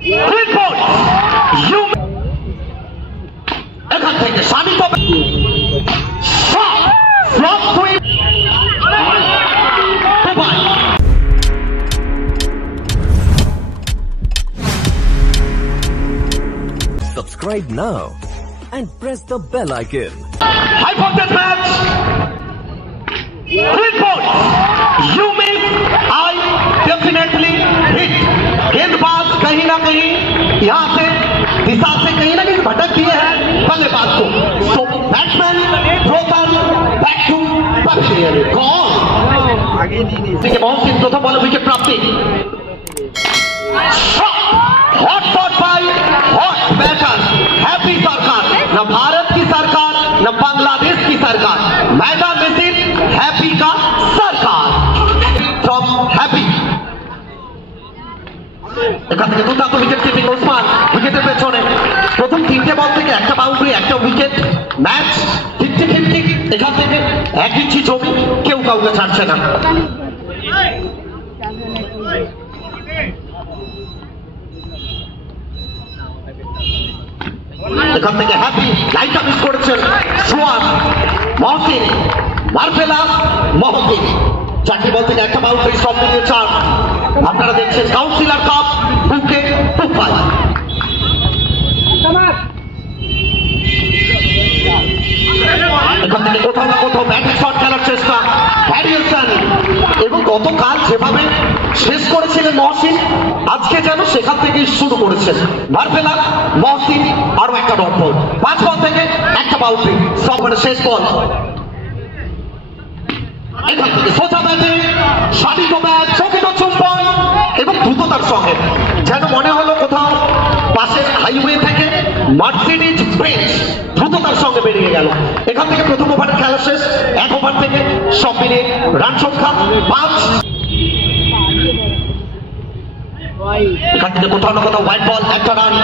Clean ball. You. এখান থেকে সানি তো flop sweep. Subscribe now and press the bell icon. High voltage match. Clean ball. You miss. I definitely hit. गेंदबाज कहीं ना कहीं यहाँ से दिशा से कहीं ना कहीं भटक दिए हैं बल्लेबाज को. So batsman throws back to pavilion. Gone. ठीक है, बहुत सी प्रथम बॉल विकेट प्राप्ति. Hot shot by hot batter happy Sarkar. न भारत की सरकार न बांग्लादेश की सरकार. मैदान में सिर्फ हैप्पी का सरकार. From happy. এখান থেকে দুর্দান্ত উইকেট কিপিং ওসমান উইকেটের পেছনে. প্রথম তিনটে বল থেকে একটা বাউন্ডারি একটা উইকেট. ম্যাচ 50-50. এখান থেকে 1 ইঞ্চি জমি কেউ কাউকে ছাড়ছে না. এখান থেকে হ্যাপি লাইনটা মিস করেছেন. সোয়ান মহসিন মারফেলা মহসিন. 4টি বল থেকে একটা বাউন্ডারি সব মিলিয়ে 4. আপনারা দেখছেন কাউন্সিলর কাপ বুকে টুপাই. এখান থেকে কোথাও না কোথাও ব্যাটিং শট খেলার চেষ্টা হ্যারিসন. এবং গতকাল যেভাবে শেষ করেছিলেন মহসিন আজকে যেন সেখান থেকেই শুরু করেছেন. মারফেলা মহসিন আরো একটা ডট বল. 5 বল থেকে একটা বাউন্ডারি সবার শেষ বল. এখান থেকে সোজা ব্যাটে শানিত ব্যাট চকিত চুম্বন এবং দ্রুততার সঙ্গে যেন মনে হলো কোথাও পাশের হাইওয়ে থেকে মার্সিডিজ বেঞ্চ দ্রুততার সঙ্গে বেরিয়ে গেল. এখান থেকে প্রথম ওভারের খেলা শেষ. 1 ওভার থেকে সব মিলিয়ে রান সংখ্যা 5. এখান থেকে কোথাও না কোথাও হোয়াইট বল একটা রান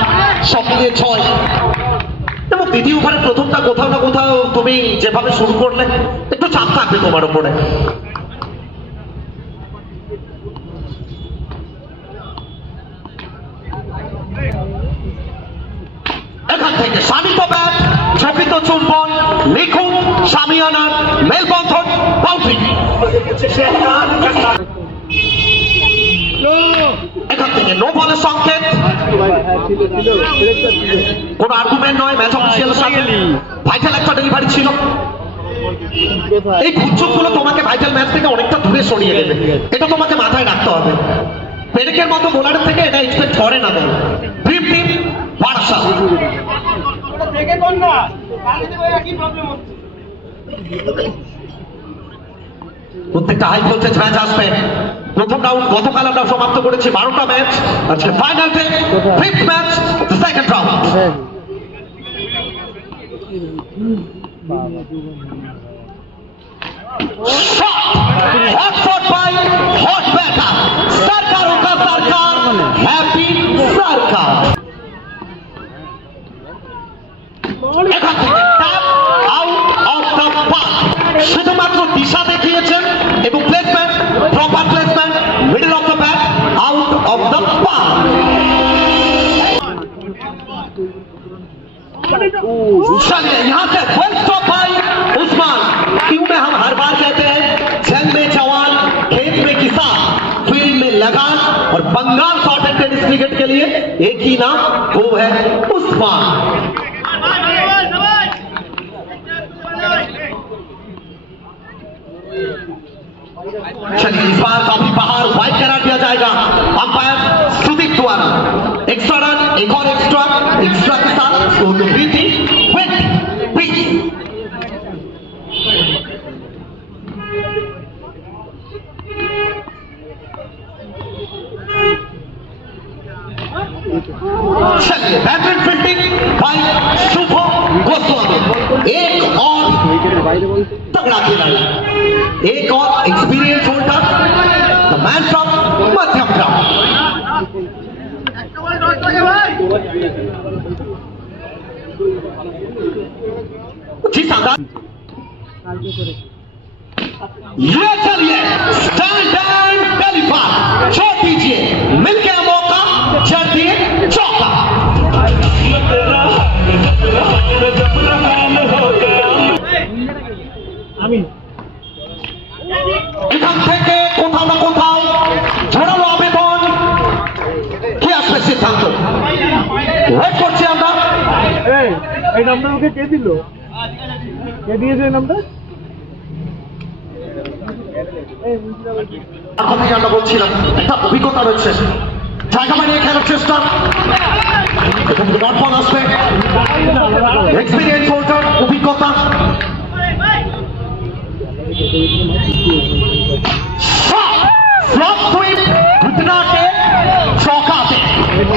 সব মিলিয়ে 6. এবং দ্বিতীয় ওভারের প্রথমটা কোথাও না কোথাও তুমি যেভাবে শুরু করলে একটু চাপ থাকবে তোমার উপরে. এখান থেকে শানিত ব্যাট চকিত চুম্বন লিখুন শামিয়ানার মেলবন্ধন বাউন্ডারি. এখান থেকে নো বলের সংকেত. কোন আর্গুমেন্ট নয়. ম্যাচ অফিসিয়ালের সাথে ভাইটাল একটা ডেলিভারি ছিল. এই ভুলচুকগুলো তোমাকে ভাইটাল ম্যাচ থেকে অনেকটা দূরে সরিয়ে দেবে. এটা তোমাকে মাথায় রাখতে হবে. পেরেকের মতো বোলারের থেকে এটা এক্সপেক্ট করে না দল. Dream team বারাসা. প্রত্যেকটা হাই ভোল্টেজ ম্যাচ আসবে. প্রথম রাউন্ড গতকাল আমরা সমাপ্ত করেছি 12টা ম্যাচ. আজকে final day 5th match the second round. Hot shot by hot batter सरकारों का सरकार हैप्पी सरकार. এখান থেকে tap out of the park. শুধুমাত্র দিশা দেখিয়েছেন এবং placement proper placement middle of the bat out of the park. चलिए यहाँ से फुल स्टॉप भाई उस्मान. क्यों में हम हर बार कहते हैं जंग में जवान खेत में किसान फील्ड में लगान. और Bengal short and tennis cricket के लिए एक ही नाम वो है उस्मान. चलिए इस बार काफी बाहर वाइड करार दिया जाएगा अंपायर सुदीप द्वारा. एक्स्ट्रा रन एक और एक्स्ट्रा के साथ स्कोर तो हुई थी 20. चलिए batman fielding by Shubham Goswami. एक और तगड़ा खिलाड़ी, एक और experience holder, the man from Madhyam ground. जी शानदार. ये चलिए स्टैंड एंड टेलीफोन छोड़ दीजिए. मिल गया मौका, चढ़ दिए এই নামটা ওকে কে দিল? কে দিয়েছে এই নামটা? আমরা বলছিলাম একটা অভিজ্ঞতা রয়েছে, জায়গা বানিয়ে খেলার চেষ্টা, এখান থেকে ডট বল আসবে, এক্সপিরিয়েন্স হোল্ডার, অভিজ্ঞতা, फ्लॉप स्वीप घुटना के चौका से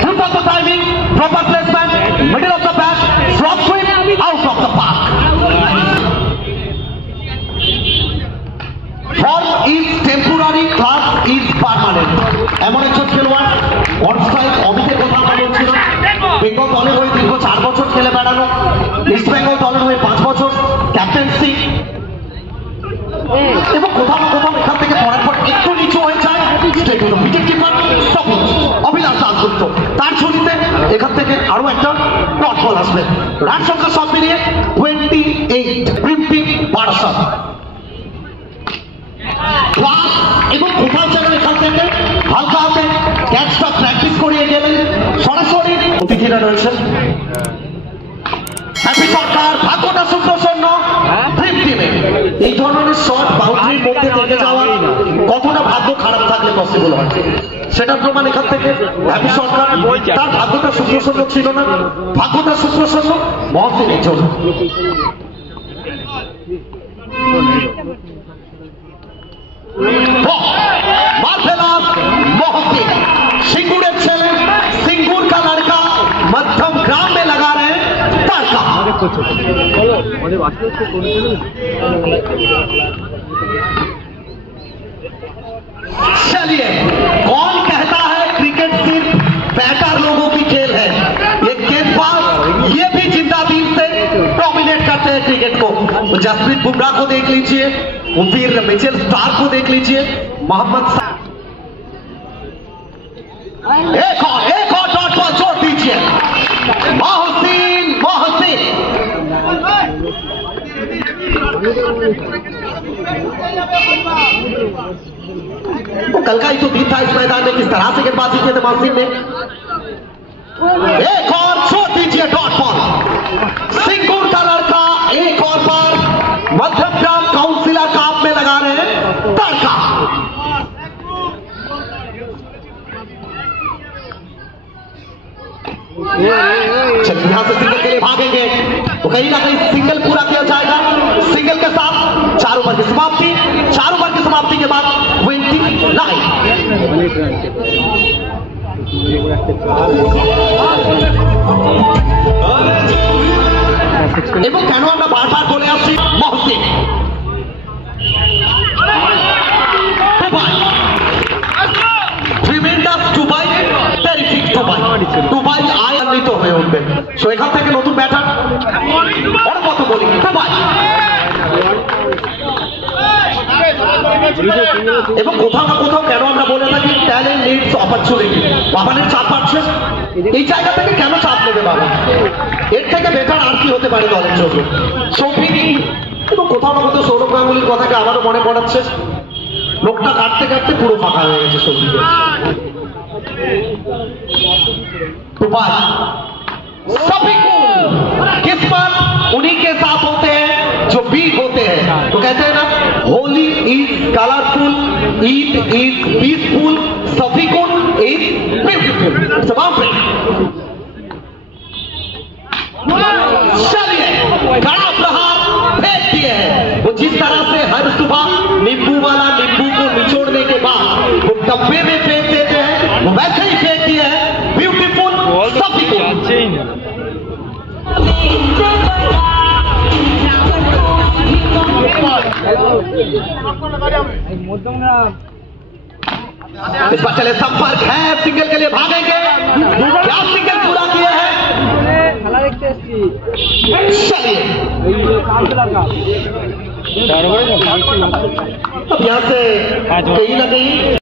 फुटबॉल का timing, proper placement, middle of the bat, flop SVEEP out of the park. Form is temporary, class is permanent. এমন একজন খেলোয়াড় অন স্ট্রাইক অমিতের কথা আমরা বলছিলাম, বেঙ্গল দলের হয়ে দীর্ঘ 4 বছর খেলে বেড়ানো, ইস্ট বেঙ্গল দলের হয়ে 5 বছর ক্যাপ্টেন্সি, এবং কোথাও না কোথাও এখান থেকে পড়ার পর একটু নিচু হয়ে যায় স্টেট হলো উইকেট কিপার অভিলাষ দাসগুপ্ত, তার ছবিতে এখান থেকে আরো একটা ডট বল আসবে। রান সংখ্যা সব মিলিয়ে 28, প্রিম্পিং বারাসাত এবং কোথাও যেন এখান থেকে হালকা হাতে ক্যাচটা প্র্যাকটিস করিয়ে গেলেন সরাসরি অতিথিরা রয়েছেন। হ্যাপি সরকার, ভাগ্যটা সুপ্রসন্ন, ড্রিম টিমে এই ধরনের শট বাউন্ডারির মধ্যে থেকে যাওয়া কতটা ভাগ্য খারাপ থাকলে পসিবল হয়, সেটার প্রমাণ এখান থেকে হ্যাপি সরকার। তার ভাগ্যটা সুপ্রসন্ন ছিল না, ভাগ্যটা সুপ্রসন্ন মহসিনের জন্য। मार्शेलास मोहसिन सिंगूर चैलेंज, सिंगूर का लड़का मध्यम ग्राम में लगा रहे हैं तड़का। चलिए, कौन कहता है क्रिकेट सिर्फ बैटर लोगों की खेल है? ये गेंदबाज ये भी जिंदा दिल से डोमिनेट करते हैं क्रिकेट को। जसप्रीत बुमराह को देख लीजिए, फिर मिचेल स्टार्क को देख लीजिए, मोहम्मद एक और डॉट बॉल जोड़ दीजिए, मोहसिन मोहसिन। वो कल का ही तो दिन था इस मैदान में, किस तरह से गेंदबाजी किए थे मोहसिन ने। एक और छोड़ दीजिए डॉट बॉल, सिंगूर का लड़का एक और बार मध्यम ग्राम काउंसिलर काम में लगा रहे हैं तड़का। चलिए यहां से सिंगल के लिए भागेंगे तो कहीं ना कहीं सिंगल पूरा किया जाएगा। सिंगल के साथ 4 ओवर की समाप्ति, 4 ओवर की समाप्ति के बाद 29। এবং কেন আমরা বারবার বলে আসছি মহসিন দুবাই আয়ান্বিত হয়ে উঠবে। সো এখান থেকে নতুন ব্যাটার ওর মতো বলি দুবাই, এবং কোথাও না কোথাও কেন আমরা বলে থাকি ট্যালেন্ট নিডস অপরচুনিটি। বাবানের চাপ পাচ্ছে, এই জায়গা থেকে কেন চাপ নেবে বাবা? এর থেকে বেটার আর কি হতে পারে দলের জন্য? সৌভিক এবং কোথাও না কোথাও সৌরভ গাঙ্গুলির কথাকে আবারও মনে পড়াচ্ছে, লোকটা কাটতে কাটতে পুরো ফাঁকা হয়ে গেছে সৌভিকের। दुबई सभी को किस्मत उन्हीं के साथ होते हैं जो बीट होते हैं। तो कहते हैं ना, Holi is colourful, Eid is peaceful, सभी को is beautiful. It's a boundary. चलिए, बड़ा प्रहार फेंक दिए हैं। वो जिस तरह से हर सुबह नींबू वाला नींबू को निचोड़ने के बाद वो डब्बे में फेंक देते हैं, वो वैसे ही फेंक दिए हैं। ब्यूटीफुल सभी को। इस पर चले संपर्क है, सिंगल के लिए भागेंगे, क्या सिंगल पूरा किए हैं? चलिए, अब यहाँ से कहीं ना कहीं